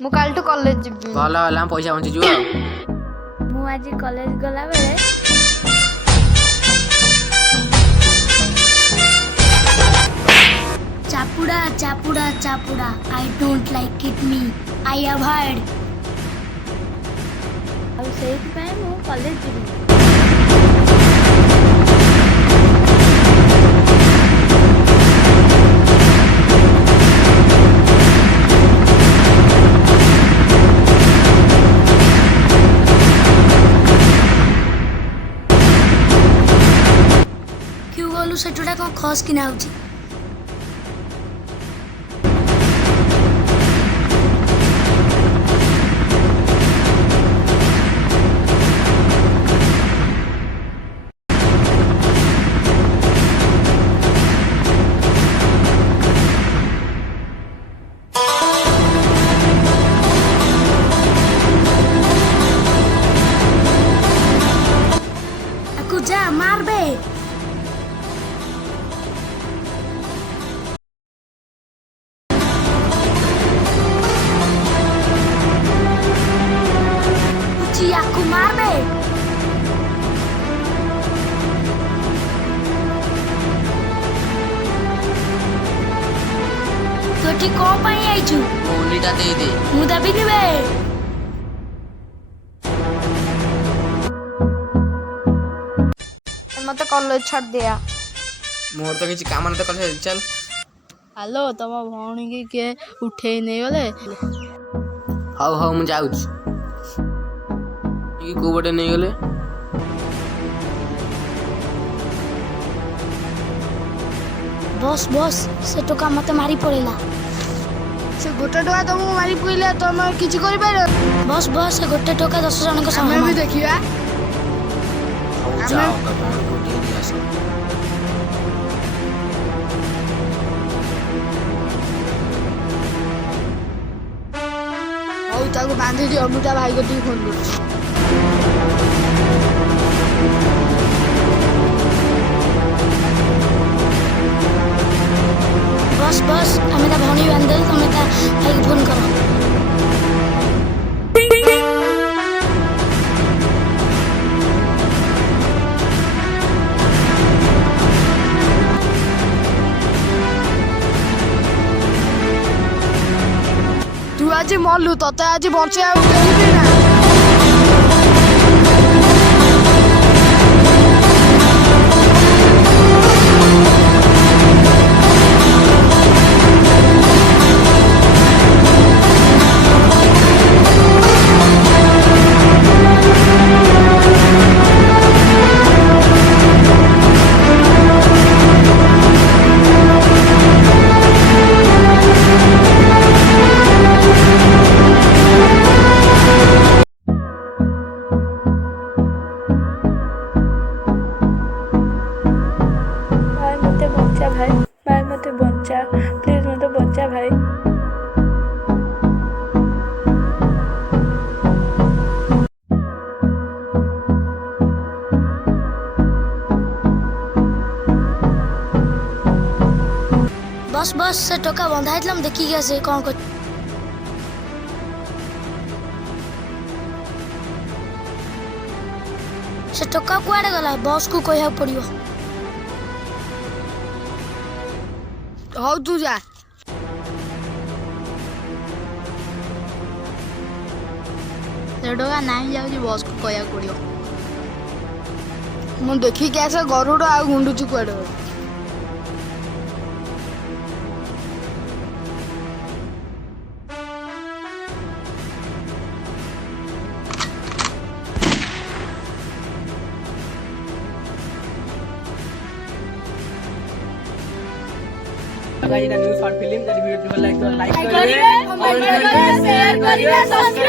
मु कालटू कॉलेज जिबी भल होला पैसा बंची जुआ मु आज कॉलेज गला बेले चापुड़ा चापुड़ा चापुड़ा आई डोंट लाइक इट मी आई अवॉइड अब सेही पे मु कॉलेज जिबी सेटुटा कौन खस कि ना जा मार बे aku मार बे तोटी को पई आइछु ओलीटा दे दे मु दबी दिबे मते कॉलेज छाड़ दिया मोर तो किछि काम न तो कर चल हेलो तम भौणी की के उठे नहीं गले हाउ हाउ मु जाउछ ई को बटे नहीं गले बस बस से टोका मते मारी पड़ेला से गोटे टका तुमको मारी पइले तुम किछि करि पाइलो बस बस से गोटे टोका 10 जन को हमें भी देखिया जाओ का भौणी को दे दिया सब हौ ताको बांधी दियो मुटा भाई को दी फोन कर बस बस हमें ता भौणी बंदल तुम्हें ता भाई फोन करो तू आज मरलु तते आज बंचे आ देबी ना भाई मते बच्चा प्लीज मते बच्चा भाई बस बस से टोका बंधा इतलम देखी गया से कौन को से टोका कुआड़े गला बॉस को कहया पड़ियो हौ तू जा टोका नहीं जाउची बॉस को कहया पड़ियो मु देखि के आसे गरुड़ आ गुंडुची कुआडे गाइस न्यू शॉर्ट फिल्म जदी वीडियो को लाइक करिए कमेंट करिए शेयर करिए सब्सक्राइब